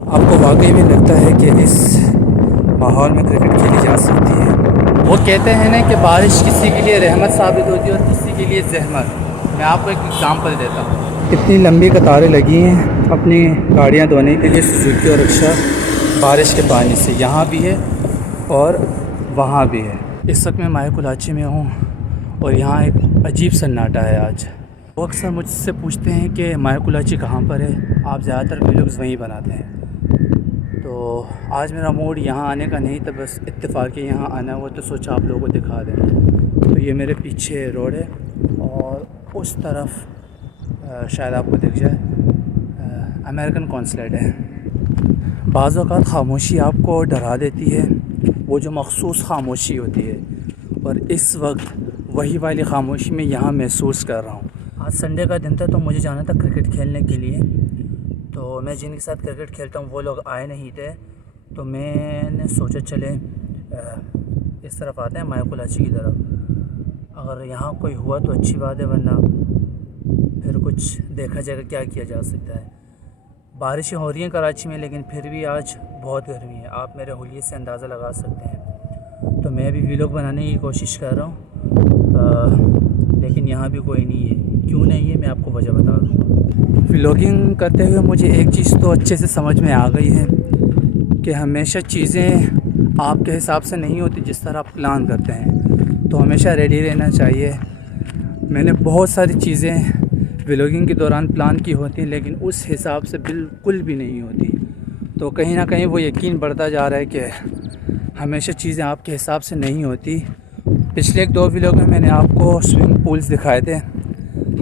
आपको वाकई में लगता है कि इस माहौल में क्रिकेट खेली जा सकती है? वो कहते हैं ना कि बारिश किसी के लिए रहमत साबित होती है और किसी के लिए जहमत। मैं आपको एक एग्ज़ाम्पल देता हूँ। इतनी लंबी कतारें लगी हैं अपनी गाड़ियाँ धोने के लिए, सुजुकी और रिक्शा, बारिश के पानी से। यहाँ भी है और वहाँ भी है। इस वक्त मैं माहे कुलाची में हूँ और यहाँ एक अजीब सन्नाटा है आज। वो अक्सर मुझसे पूछते हैं कि माहे कुलाची कहाँ पर है, आप ज़्यादातर वीडियोज़ वहीं बनाते हैं। तो आज मेरा मूड यहाँ आने का नहीं था, बस इत्तेफाक यहाँ आना हुआ तो सोचा आप लोगों को दिखा दें। तो ये मेरे पीछे रोड है और उस तरफ शायद आपको दिख जाए अमेरिकन कॉन्सुलेट है। बाज़ औक़ात ख़ामोशी आपको डरा देती है, वो जो मख़सूस ख़ामोशी होती है, और इस वक्त वही वाली ख़ामोशी मैं यहाँ महसूस कर रहा हूँ। आज संडे का दिन था तो मुझे जाना था क्रिकेट खेलने के लिए। तो मैं जिनके साथ क्रिकेट खेलता हूँ वो लोग आए नहीं थे, तो मैंने सोचा चले इस तरफ आते हैं माहे कुलाची की तरफ। अगर यहाँ कोई हुआ तो अच्छी बात है, वरना फिर कुछ देखा जाएगा क्या किया जा सकता है। बारिशें हो रही हैं कराची में, लेकिन फिर भी आज बहुत गर्मी है, आप मेरे हुलिये से अंदाज़ा लगा सकते हैं। तो मैं भी व्लॉग बनाने की कोशिश कर रहा हूँ, लेकिन यहाँ भी कोई नहीं है। क्यों नहीं है मैं आपको वजह बता दूँगा। व्लॉगिंग करते हुए मुझे एक चीज़ तो अच्छे से समझ में आ गई है कि हमेशा चीज़ें आपके हिसाब से नहीं होती जिस तरह आप प्लान करते हैं, तो हमेशा रेडी रहना चाहिए। मैंने बहुत सारी चीज़ें व्लॉगिंग के दौरान प्लान की होती हैं, लेकिन उस हिसाब से बिल्कुल भी नहीं होती। तो कहीं ना कहीं वो यकीन बढ़ता जा रहा है कि हमेशा चीज़ें आपके हिसाब से नहीं होती। पिछले एक दो व्लॉग में मैंने आपको स्विमिंग पूल्स दिखाए थे,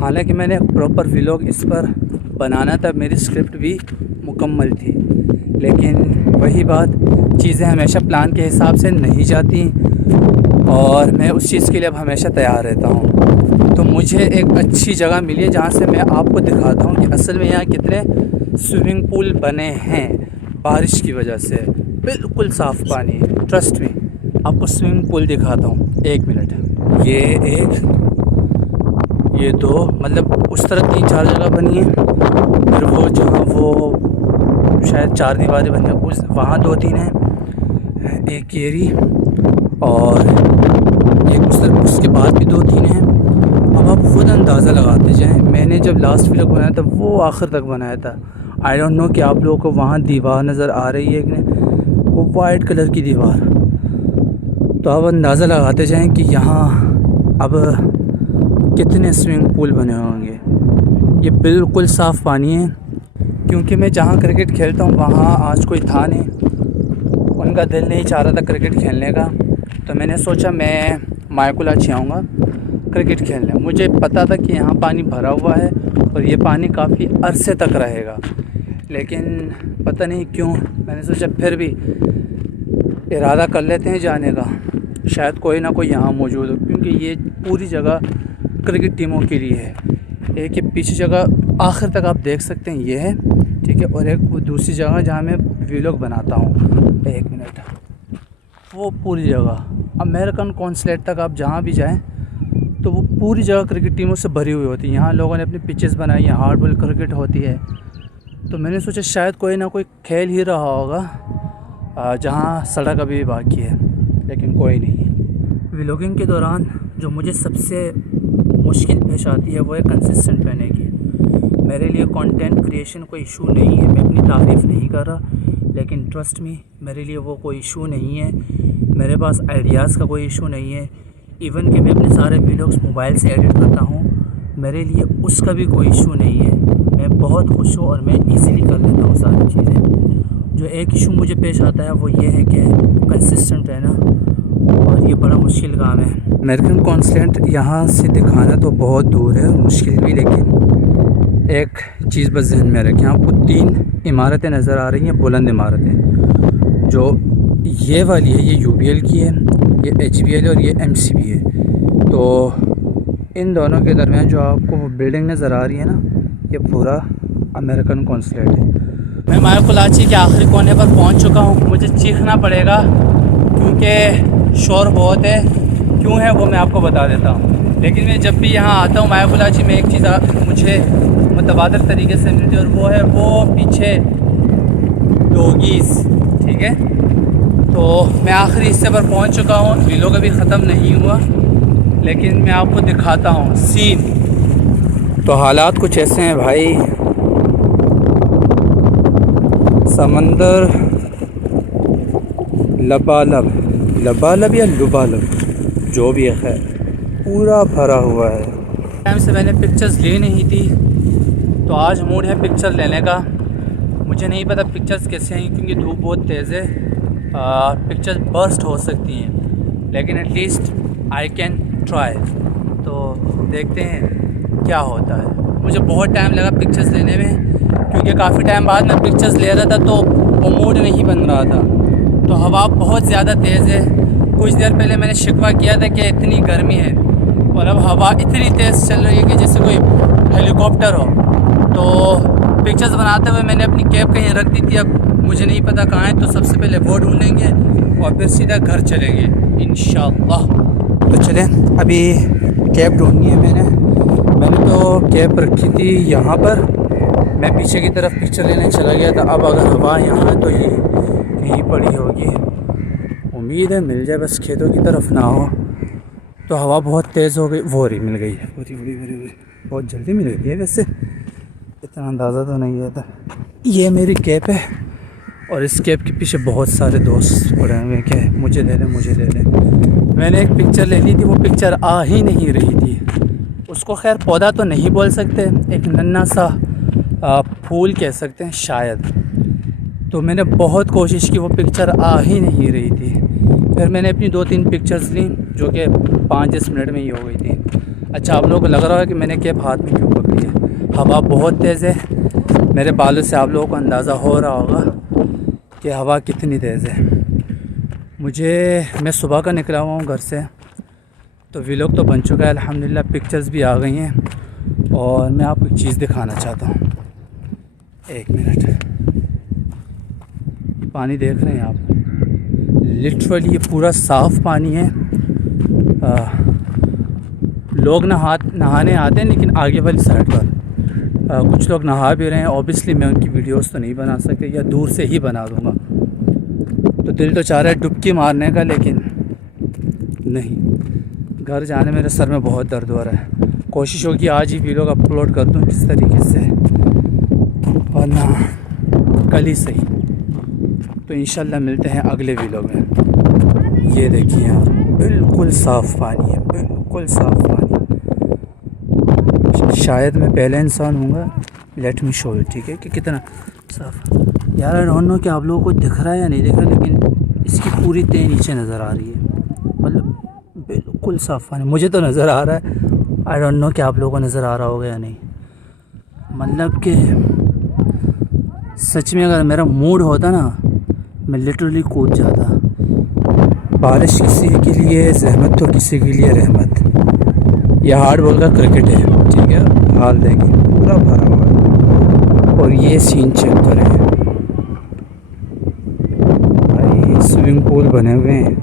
हालांकि मैंने प्रॉपर व्लॉग इस पर बनाना था, मेरी स्क्रिप्ट भी मुकम्मल थी, लेकिन वही बात, चीज़ें हमेशा प्लान के हिसाब से नहीं जाती और मैं उस चीज़ के लिए अब हमेशा तैयार रहता हूँ। तो मुझे एक अच्छी जगह मिली है जहाँ से मैं आपको दिखाता हूँ कि असल में यहाँ कितने स्विमिंग पूल बने हैं बारिश की वजह से। बिल्कुल साफ़ पानी है, ट्रस्ट में। आपको स्विमिंग पूल दिखाता हूँ, एक मिनट। ये एक, ये दो, मतलब उस तरह 3-4 जगह बनी है, फिर वो जहाँ वो शायद 4 दीवारें बनी है उस वहाँ 2-3 हैं, एक येरी, और एक उसके बाद भी 2-3 हैं। अब आप खुद अंदाज़ा लगाते जाएं। मैंने जब लास्ट व्लॉग बनाया था वो आखिर तक बनाया था। आई डोंट नो कि आप लोगों को वहाँ दीवार नज़र आ रही है कि नहीं, वो वाइट कलर की दीवार। तो आप अंदाज़ा लगाते जाएं कि यहाँ अब कितने स्विमिंग पूल बने होंगे। ये बिल्कुल साफ़ पानी है, क्योंकि मैं जहाँ क्रिकेट खेलता हूँ वहाँ आज कोई था नहीं, उनका दिल नहीं चाह रहा था क्रिकेट खेलने का। तो मैंने सोचा मैं माहे कुलाची आऊँगा क्रिकेट खेलने। मुझे पता था कि यहाँ पानी भरा हुआ है और ये पानी काफ़ी अरसे तक रहेगा, लेकिन पता नहीं क्यों मैंने सोचा फिर भी इरादा कर लेते हैं जाने का, शायद कोई ना कोई यहाँ मौजूद हो, क्योंकि ये पूरी जगह क्रिकेट टीमों के लिए है। एक ये पीछे जगह आखिर तक आप देख सकते हैं, ये है, ठीक है, और एक वो दूसरी जगह जहाँ मैं व्लॉग बनाता हूँ, एक मिनट, वो पूरी जगह अमेरिकन कॉन्सुलेट तक आप जहाँ भी जाएं तो वो पूरी जगह क्रिकेट टीमों से भरी हुई होती है। यहाँ लोगों ने अपनी पिचेस बनाई हैं, हार्ड बॉल क्रिकेट होती है। तो मैंने सोचा शायद कोई ना कोई खेल ही रहा होगा जहाँ सड़क अभी बाकी है, लेकिन कोई नहीं। व्लॉगिंग के दौरान जो मुझे सबसे मुश्किल पेश आती है वो है कंसिस्टेंट रहने की। मेरे लिए कंटेंट क्रिएशन कोई इशू नहीं है, मैं अपनी तारीफ़ नहीं कर रहा, लेकिन ट्रस्ट मी मेरे लिए वो कोई इशू नहीं है। मेरे पास आइडियाज़ का कोई इशू नहीं है। इवन कि मैं अपने सारे वीडियोस मोबाइल से एडिट करता हूँ, मेरे लिए उसका भी कोई इशू नहीं है। मैं बहुत खुश हूँ और मैं इजीली कर लेता हूँ सारी चीज़ें। जो एक इशू मुझे पेश आता है वो ये है कि कंसिस्टेंट रहना, और ये बड़ा मुश्किल काम है। अमेरिकन कॉन्सुलेट यहाँ से दिखाना तो बहुत दूर है, मुश्किल भी, लेकिन एक चीज़ बस जहन में रखें, आपको 3 इमारतें नज़र आ रही हैं, बुलंद इमारतें। जो ये वाली है ये UBL की है, ये HBL और ये MCB है। तो इन दोनों के दरमियान जो आपको वो बिल्डिंग नज़र आ रही है ना, ये पूरा अमेरिकन कॉन्सुलेट है। मैं माहे कुलाची के आखिरी कोने पर पहुंच चुका हूं। मुझे चीखना पड़ेगा क्योंकि शोर बहुत है। क्यों है वो मैं आपको बता देता हूं। लेकिन मैं जब भी यहाँ आता हूँ माहे कुलाची में, एक चीज़ मुझे मुतबादल तरीके से मिलती है, और वो है वो पीछे डॉगीज़, ठीक है। तो मैं आखिरी हिस्से पर पहुंच चुका हूं, व्लॉग अभी ख़त्म नहीं हुआ, लेकिन मैं आपको दिखाता हूं सीन। तो हालात कुछ ऐसे हैं भाई, समंदर लबालब या लुबालब जो भी है, खैर पूरा भरा हुआ है। टाइम से मैंने पिक्चर्स ली नहीं थी, तो आज मूड है पिक्चर लेने का। मुझे नहीं पता पिक्चर्स कैसे हैं, क्योंकि धूप बहुत तेज़ है, पिक्चर्स बर्स्ट हो सकती हैं, लेकिन एटलीस्ट आई कैन ट्राई। तो देखते हैं क्या होता है। मुझे बहुत टाइम लगा पिक्चर्स लेने में, क्योंकि काफ़ी टाइम बाद मैं पिक्चर्स ले रहा था तो वो मूड नहीं बन रहा था। तो हवा बहुत ज़्यादा तेज़ है। कुछ देर पहले मैंने शिकवा किया था कि इतनी गर्मी है, और अब हवा इतनी तेज़ चल रही है कि जैसे कोई हेलीकॉप्टर हो। तो पिक्चर्स बनाते हुए मैंने अपनी कैब कहीं रख दी थी, अब मुझे नहीं पता कहाँ है। तो सबसे पहले वो ढूंढेंगे और फिर सीधा घर चलेंगे इंशाअल्लाह। तो चलें, अभी कैब ढूंढनी है। मैंने तो कैब रखी थी यहाँ पर, मैं पीछे की तरफ पिक्चर लेने चला गया था। अब अगर हवा यहाँ है तो ये कहीं पड़ी होगी, उम्मीद है मिल जाए, बस खेतों की तरफ ना हो। तो हवा बहुत तेज़ हो गई, वो रही मिल गई है, पूरी बहुत जल्दी मिल गई है, वैसे इतना अंदाज़ा तो नहीं था। ये मेरी कैब है, और इस कैब के पीछे बहुत सारे दोस्त पड़े हुए हैं कि मुझे ले लें। मैंने एक पिक्चर ले ली थी, वो पिक्चर आ ही नहीं रही थी। उसको खैर पौधा तो नहीं बोल सकते, एक नन्हा सा फूल कह सकते हैं शायद। तो मैंने बहुत कोशिश की, वो पिक्चर आ ही नहीं रही थी। फिर मैंने अपनी 2-3 पिक्चर्स ली, जो कि 5-10 मिनट में ही हो गई थी। अच्छा, आप लोगों को लग रहा है कि मैंने कैब हाथ में क्यों पकड़ी है। हवा बहुत तेज़ है, मेरे बालों से आप लोगों को अंदाज़ा हो रहा होगा कि हवा कितनी तेज़ है। मैं सुबह का निकला हुआ हूँ घर से, तो व्लॉग तो बन चुका है अल्हम्दुलिल्लाह, पिक्चर्स भी आ गई हैं। और मैं आपको एक चीज़ दिखाना चाहता हूँ, 1 मिनट। पानी देख रहे हैं आप, लिटरली ये पूरा साफ़ पानी है। लोग नहाने आते हैं, लेकिन आगे वाली साइड पर कुछ लोग नहा भी रहे हैं। ऑब्वियसली मैं उनकी वीडियोस तो नहीं बना सकता, या दूर से ही बना दूंगा। तो दिल तो चाह रहा है डुबकी मारने का, लेकिन नहीं, घर जाने मेरे सर में बहुत दर्द हो रहा है। कोशिश होगी आज ही वीडियो अपलोड कर दूँ किस तरीके से, वरना कल ही सही। तो इंशाल्लाह मिलते हैं अगले वीडियो में। ये देखिए यार, बिल्कुल साफ़ पानी है, बिल्कुल साफ़ पानी। शायद मैं पहला इंसान हूँगा, लेट मी शो यू, ठीक है, कि कितना साफ़। यार आई डोंट नो कि आप लोगों को दिख रहा है या नहीं दिख रहा, लेकिन इसकी पूरी तह नीचे नज़र आ रही है। मतलब बिल्कुल साफ़ पानी, मुझे तो नज़र आ रहा है। आई डोंट नो कि आप लोगों को नज़र आ रहा होगा या नहीं। मतलब कि सच में अगर मेरा मूड होता ना, मैं लिटरली कूद जाता। बारिश किसी के लिए ज़हमत तो किसी के लिए रहमत, यह हार्ड बॉल का क्रिकेट है, ठीक है। हाल देखिए, पूरा भरा हुआ है। और ये सीन चेक करें भाई, स्विमिंग पूल बने हुए हैं।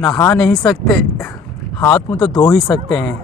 नहा नहीं सकते, हाथ मुँह तो धो ही सकते हैं,